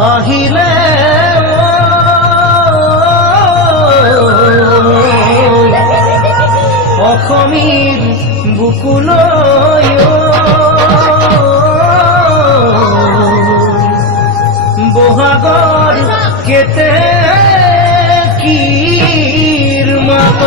আহিলে অসমীৰ বুকুলৈ বহাগৰ কেতে কিৰ মাত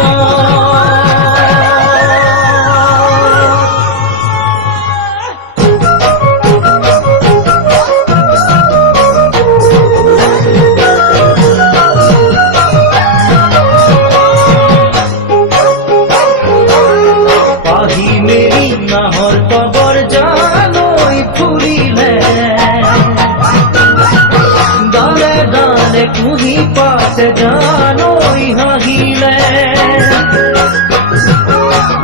নাহৰ কবৰ জানৈ ফুৰিলে ডালে ডালে কুহি পাতে জানৈ হাঁহিলে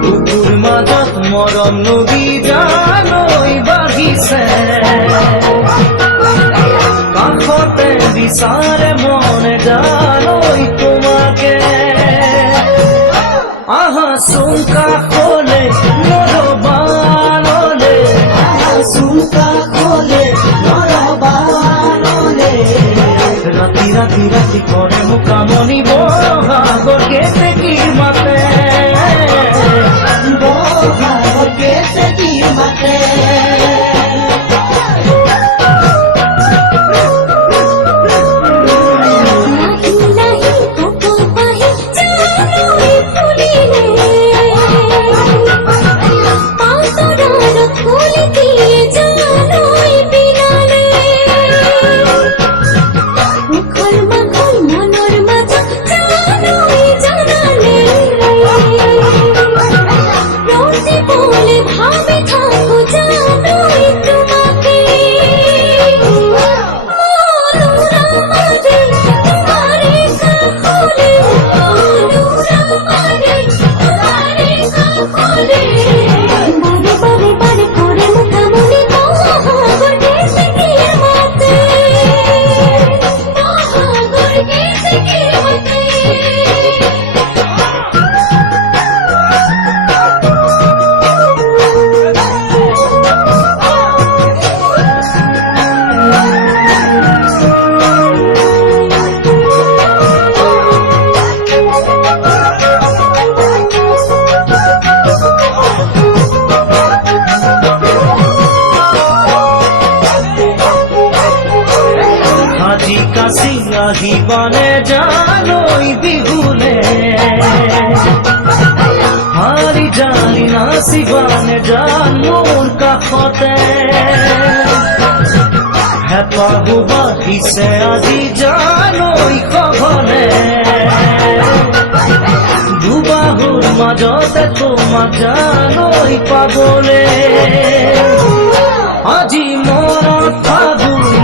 বুকুৰ মাজত মৰম নদী জানৈ বাঢ়িছে কাষতে বিচাৰে মনে জানৈ তোমাকে আহা চুমকা খোলে নৰবানলে চুমকা খোলে নৰবানলে ৰাতি ৰাতি ৰাতি কৰে মুকামনি বহাগৰ কেতে কিৰ মাতে বহাগৰ কেতে কিৰ মাতে আহিবানে জানৈ বিহুলে হাৰি জানি নাচিবানে জান মোৰ কাষতে হেঁপাহো বাঢ়িছে আজি জানৈ সঘনে দুবাহুৰ মাজতে তোমাক জানৈ পাবলে আজি মনত ফাগুন